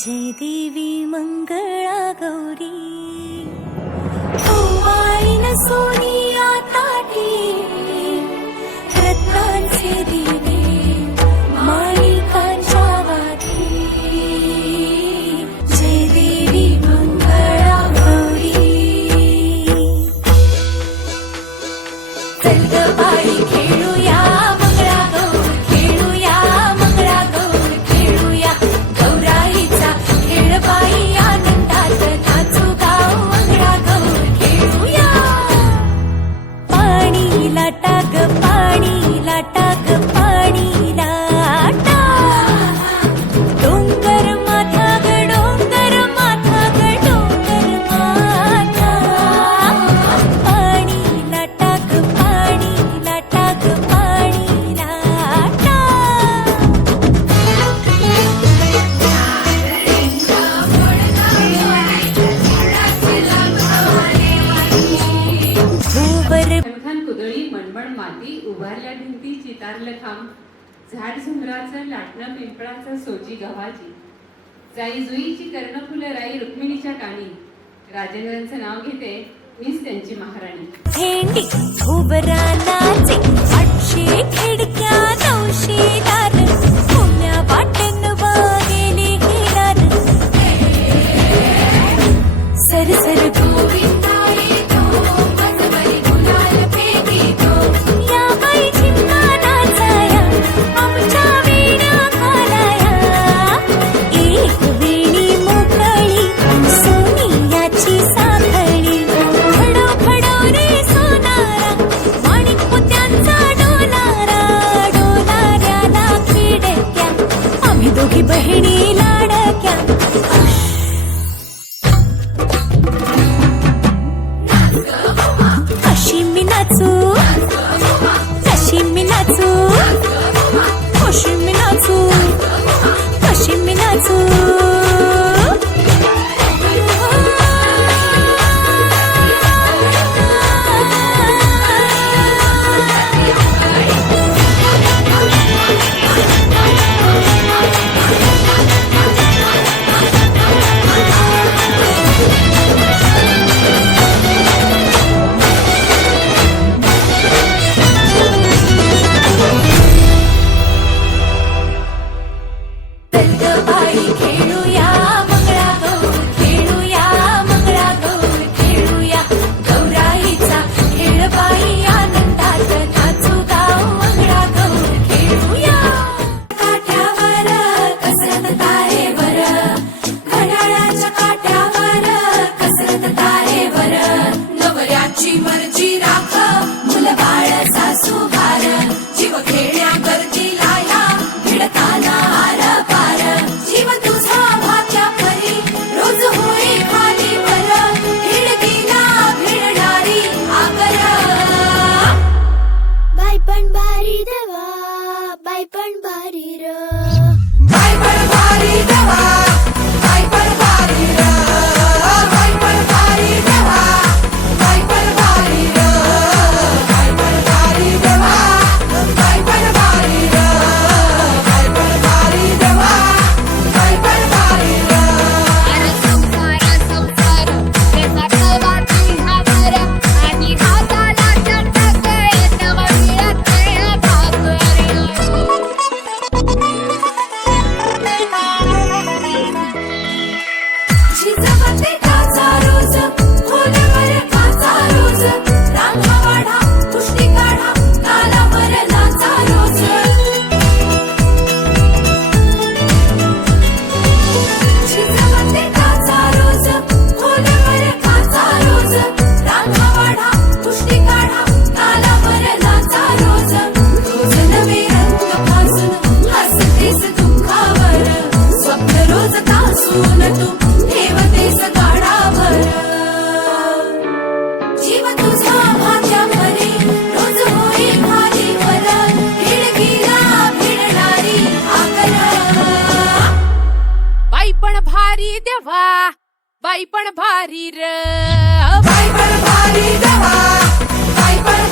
जय देवी मङ्गला गौरी। सोनिया ताटी सोनी बरं थांब. झाड झुमराचं लाटणं पिंपळाचं सोजी गव्हाची. जाई जुईची कर्णफुलं राई रुक्मिणीच्या काणी राजेंद्रांचं नाव घेते मीच त्यांची महाराणी. भेंडी उभरा नाचे दार. बाई पण भारी रे. बाई पण भारी दहा बाई पण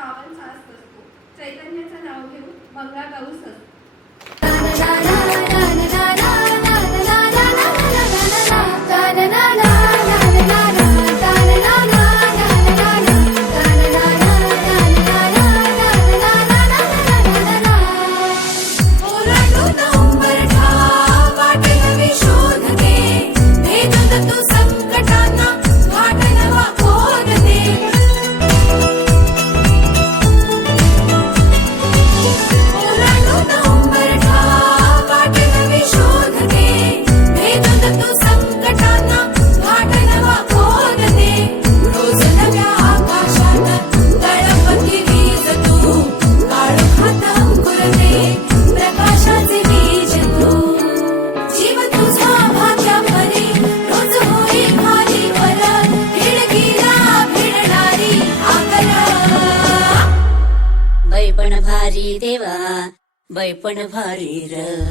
श्रावण सास असतो. चैतन्याचं नाव घेऊन मंगळा मंगळागाऊ ससतो भारी देवा बैपण भारी र.